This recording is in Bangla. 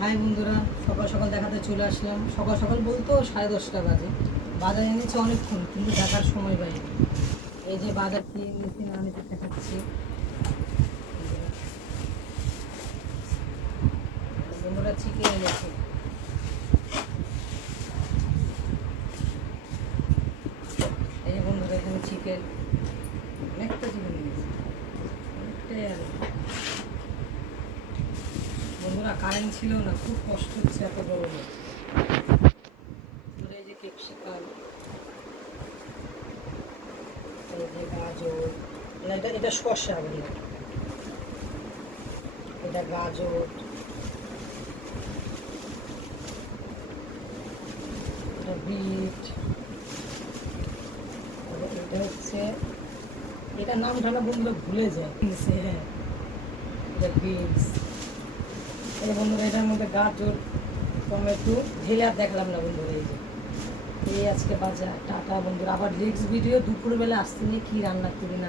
হাই বন্ধুরা, সকাল সকাল দেখাতে চলে আসলাম। সকাল সকাল বলতো 10:30 বাজে। বাজার এনেছে অনেকক্ষণ, কিন্তু দেখার সময় পাইনি। এই যে বাজার কি এনেছি না এনেছি দেখাচ্ছি। বন্ধুরা চিকেন এনেছে। এই যে বন্ধুরা এখানে চিকেন, অনেকটা চিকেন এনেছে, অনেকটাই। আর বন্ধুরা কারেন্ট ছিল না, খুব কষ্ট হচ্ছে এত গরমে। এই যে ক্যাপসিকাম, এই যে গাজর, না এটা শসা বলে, এটা গাজর, এটা বিট, এটা হচ্ছে, এটা নামটা না বন্ধুরা ভুলে যায়। হ্যাঁ, এটা বিনস। এই বন্ধুরা এটার মধ্যে গাজর, টমেটো ঢেলে আর দেখলাম না বন্ধুরা। এই যে এই আজকে বাজার। টাটা বন্ধুরা, আবার নেক্সট ভিডিও দুপুরবেলা আসতে নিয়ে কী রান্না করি না